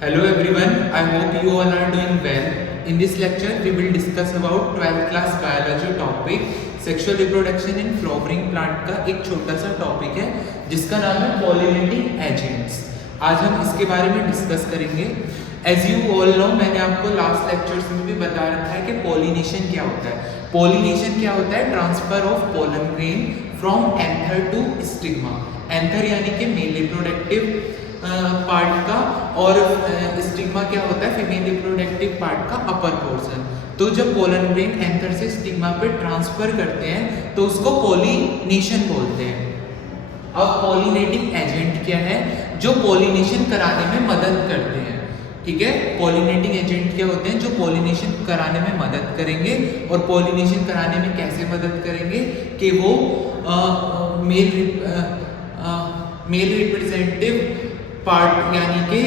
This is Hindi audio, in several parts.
Hello everyone, I hope you all are doing well. In this lecture, we will discuss about 12th class biology topic sexual reproduction in flowering plant का एक छोटा सा टॉपिक है जिसका नाम है pollinating agents. आज हम इसके बारे में डिस्कस करेंगे. As you all know, मैंने आपको लास्ट लेक्चर्स में भी बता रखा है कि पोलिनेशन क्या होता है. पोलिनेशन क्या होता है? Transfer of pollen grain from anther to stigma. Anther यानी कि मेल रिप्रोडक्टिव पार्ट का और स्टिग्मा क्या होता है? फीमेल रिप्रोडक्टिव पार्ट का अपर पोर्शन. तो जब पोलन ग्रेन एंथर से स्टिग्मा पे ट्रांसफर करते हैं तो उसको पोलिनेशन बोलते हैं. अब पोलिनेटिंग एजेंट क्या है? जो पोलिनेशन कराने में मदद करते हैं. ठीक है, पोलिनेटिंग एजेंट क्या होते हैं? जो पोलिनेशन कराने में मदद करेंगे. और पोलिनेशन कराने में कैसे मदद करेंगे कि वो मेल रिप्रेजेंटेटिव पार्ट यानी कि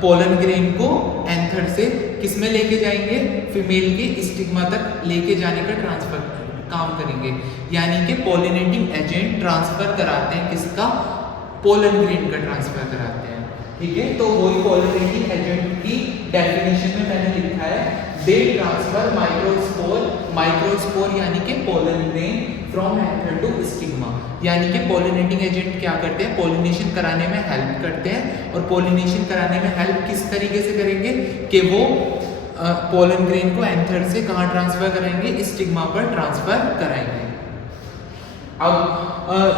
पोलन ग्रेन को एंथर से किस में लेके जाएंगे? फीमेल के स्टिग्मा तक लेके जाने का ट्रांसफर काम करेंगे. यानी कि पोलिनेटिंग एजेंट ट्रांसफर कराते हैं किसका? पोलन ग्रेन का ट्रांसफर कराते हैं. ठीक है, तो वही पोलिनेटिंग एजेंट की डेफिनेशन में मैंने लिखा है दे ट्रांसफर माइक्रोस्पोर यानी कि pollen grain from anther to stigma. यानी कि पोलिनेटिंग एजेंट क्या करते हैं? पोलिनेशन कराने में हेल्प करते हैं. और पोलिनेशन कराने में हेल्प किस तरीके से करेंगे कि वो पोलन ग्रेन को एंथर से कहाँ ट्रांसफर कराएंगे? स्टिग्मा पर ट्रांसफर कराएंगे. अब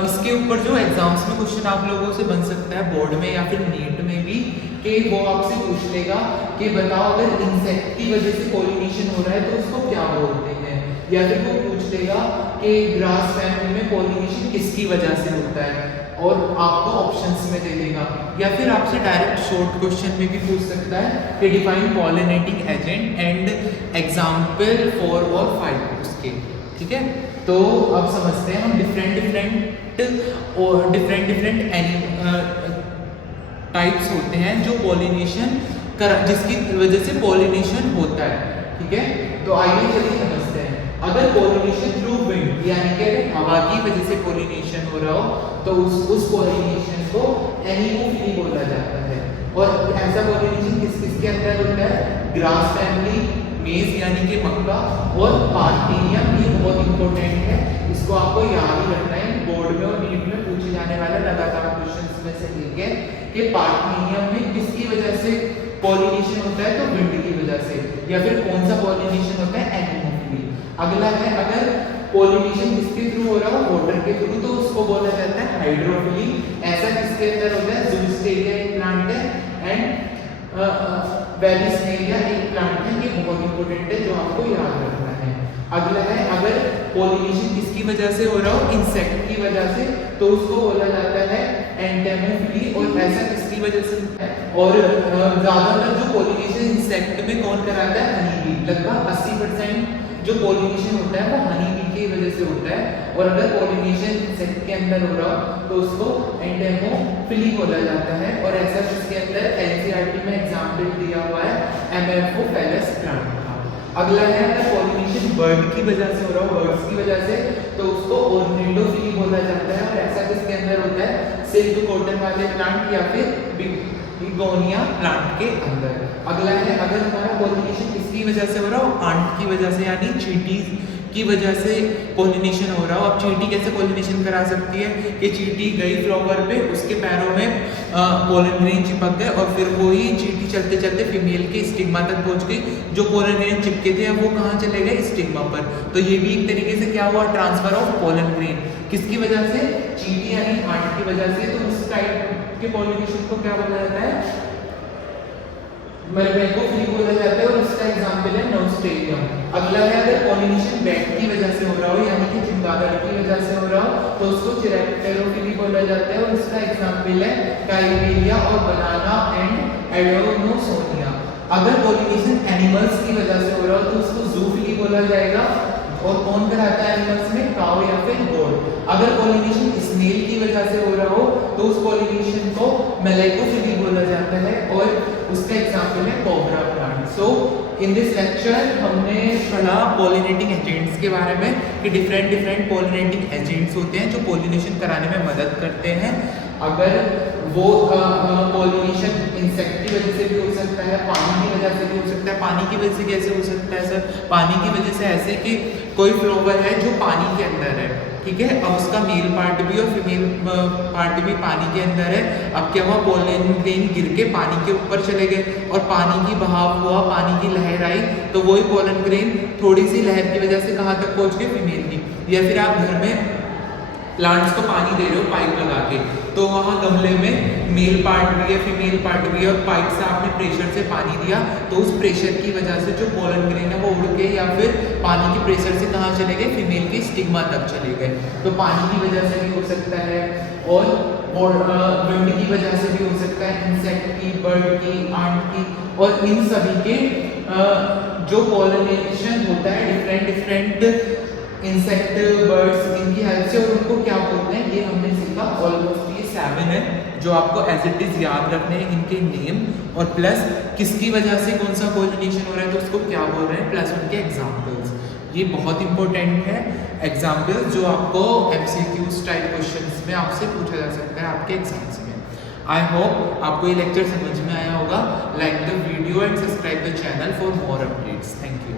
इसके ऊपर जो एग्जाम्स में क्वेश्चन आप लोगों से बन सकता है बोर्ड में या फिर नीट में भी, कि वो आपसे पूछ लेगा कि बताओ अगर इंसेक्ट की वजह से पोलिनेशन हो रहा है तो उसको क्या बोलते हैं. या फिर वो पूछ लेगा कि ग्रास फैमिली में पोलिनेशन किसकी वजह से होता है और आपको ऑप्शंस में दे देगा. या फिर आपसे डायरेक्ट शॉर्ट क्वेश्चन में भी पूछ सकता है कि define pollinating agent and example 4 और 5 उसके. ठीक है, तो अब समझते हैं हम डिफरेंट टाइप्स होते हैं जो पोलिनेशन जिसकी वजह से पोलिनेशन होता है. ठीक है, तो आइए चलिए समझते हैं. अगर पोलिनेशन थ्रू विंड यानी कि अगर हवा की वजह से पोलिनेशन हो रहा हो तो उस पोलिनेशन को एनीमोफिली बोला जाता है. और ऐसा पोलिनेशन किस किस के अंदर होता है? ग्रास फैमिली, मेज यानी कि मक्का, और पार्थिनियम. ये बहुत इंपॉर्टेंट है, इसको आपको याद ही रखना है. बोर्ड में और नीट में पूछे जाने वाले लगातार क्वेश्चंस में से एक है कि पार्थिनियम में किसकी वजह से पोलिनेशन होता है? तो विंड की वजह से. या फिर कौन सा पोलिनेशन होता है? एनीमोफिली. अगला है अगर पोलिनेशन किसके थ्रू हो रहा हो? वाटर के थ्रू, तो उसको बोला जाता है हाइड्रोफिली. ऐसा किसके अंदर होता है? ज़ूस्टेरिया एक प्लांट है एंड वेलिस्नेरिया एक प्लांट है. ये बहुत इंपॉर्टेंट है जो आपको याद रखना है. अगला है अगर पोलिनेशन किसकी वजह से हो रहा हो? इंसेक्ट की वजह से, तो उसको बोला जाता है एंटेमोफिली. और ऐसा किसकी वजह से होता है? और ज्यादातर जो पोलिनेशन इंसेक्ट में कौन कराता है? Honey bee. लगभग 80% जो पोलिनेशन होता है वो हनी बी की वजह से होता है. और अगर पोलिनेशन इंसेक्ट के अंदर हो रहा हो तो उसको एंटेमोफिली बोला जाता है. और ऐसा जिसके अंदर एनसीईआरटी में एग्जाम्पल दिया हुआ है एमेर्थोफेलस प्लांट का. अगला है अगर पोलिनेशन बर्ड की वजह से हो रहा हो, बर्ड्स की वजह से, तो उसको ऑर्निथोफिली बोला जाता है. और ऐसा किसके अंदर होता है? सिल्क कॉटन वाले प्लांट या फिर बिगोनिया प्लांट के अंदर. अगला है अगर हमारा पोलिनेशन किसकी वजह से हो रहा हो? आंट की वजह से यानी चींटी की वजह से पोलिनेशन हो रहा हो. अब चींटी कैसे पोलिनेशन करा सकती है? कि चींटी गई फ्लावर पे, उसके पैरों में पोलन ग्रेन चिपक गए और फिर वही चींटी चलते चलते फीमेल के स्टिग्मा तक पहुंच गई. जो पोलन ग्रेन चिपके थे अब वो कहाँ चले गए? स्टिग्मा पर. तो ये भी एक तरीके से क्या हुआ? Transfer of pollen grain. किसकी वजह से? चींटी यानी आंट की वजह से. तो उस टाइप के पोलिनेशन को क्या बोला जाता है? मेलमेकोफिली बोला जाता है. और उसका एग्जांपल है नोस्टेरियम. अगला है अगर पोलिनेशन बैट की वजह से हो रहा हो यानी कि चमगादड़ की वजह से हो रहा हो तो उसको चिरैप्टेरोफिली बोला जाता है. और उसका एग्जांपल है काइमेलिया और बनाना एंड एडोनोसोनिया. अगर पोलिनेशन एनिमल्स की वजह से हो रहा हो तो उसको जूफिली बोला जाएगा. और कौन कराता है एनिमल्स में? काऊ या फिर गोट. अगर पोलिनेशन स्नेल की वजह से हो रहा हो तो उस पोलिनेशन को मेलेकोफिली बोला जाता है. और उसका एग्जांपल है cobra plant. So in this lecture हमने पढ़ा पोलिनेटिंग एजेंट्स के बारे में कि डिफरेंट पोलिनेटिंग एजेंट्स होते हैं जो पोलिनेशन कराने में मदद करते हैं. अगर वो पॉलिनेशन इंसेक्ट की वजह से भी हो सकता है, पानी की वजह से भी हो सकता है। पानी की वजह से कैसे हो सकता है सर? पानी की वजह से ऐसे कि कोई फ्लावर है जो पानी के अंदर है, ठीक है, अब उसका मेल पार्ट भी और फीमेल पार्ट भी पानी के अंदर है। अब क्या हुआ, पोलन ग्रेन गिर के पानी के ऊपर चले गए और पानी की बहाव हुआ, पानी की लहर आई, तो वही पोलन ग्रेन थोड़ी सी लहर की वजह से कहाँ तक पहुँच गए, फीमेल की। या फिर आप घर में प्लांट्स को पानी दे रहे हो पाइप लगा के, तो वहाँ गमले में मेल पार्ट भी है, फीमेल पार्ट भी है, और पाइप से आपने प्रेशर से पानी दिया, तो उस प्रेशर की वजह से जो पोलन ग्रेन है वो उड़ के या फिर पानी के प्रेशर से कहाँ चले गए, फीमेल के स्टिग्मा तक चले गए। तो पानी की वजह से भी हो सकता है, और विंड की वजह से भी हो सकता है, इंसेक्ट की, बर्ड की, आंट की, और इन सभी के जो पोलिनेशन होता है डिफरेंट इंसेक्ट, बर्ड्स, इनकी हेल्प से, और उनको क्या बोलते हैं, ये हमने सीखा। ऑलमोस्ट ये 7 है जो आपको एज इट इज याद रखने हैं, इनके नेम और प्लस किसकी वजह से कौन सा कोरिलेशन हो रहा है तो उसको क्या बोल रहे हैं, प्लस उनके एग्जाम्पल्स। ये बहुत इंपॉर्टेंट है, एग्जाम्पल्स जो आपको MCQs टाइप क्वेश्चंस में आपसे पूछा जा सकता है आपके एग्जाम्स में। आई होप आपको ये लेक्चर समझ में आया होगा। Like the video and subscribe the channel for more updates. Thank you.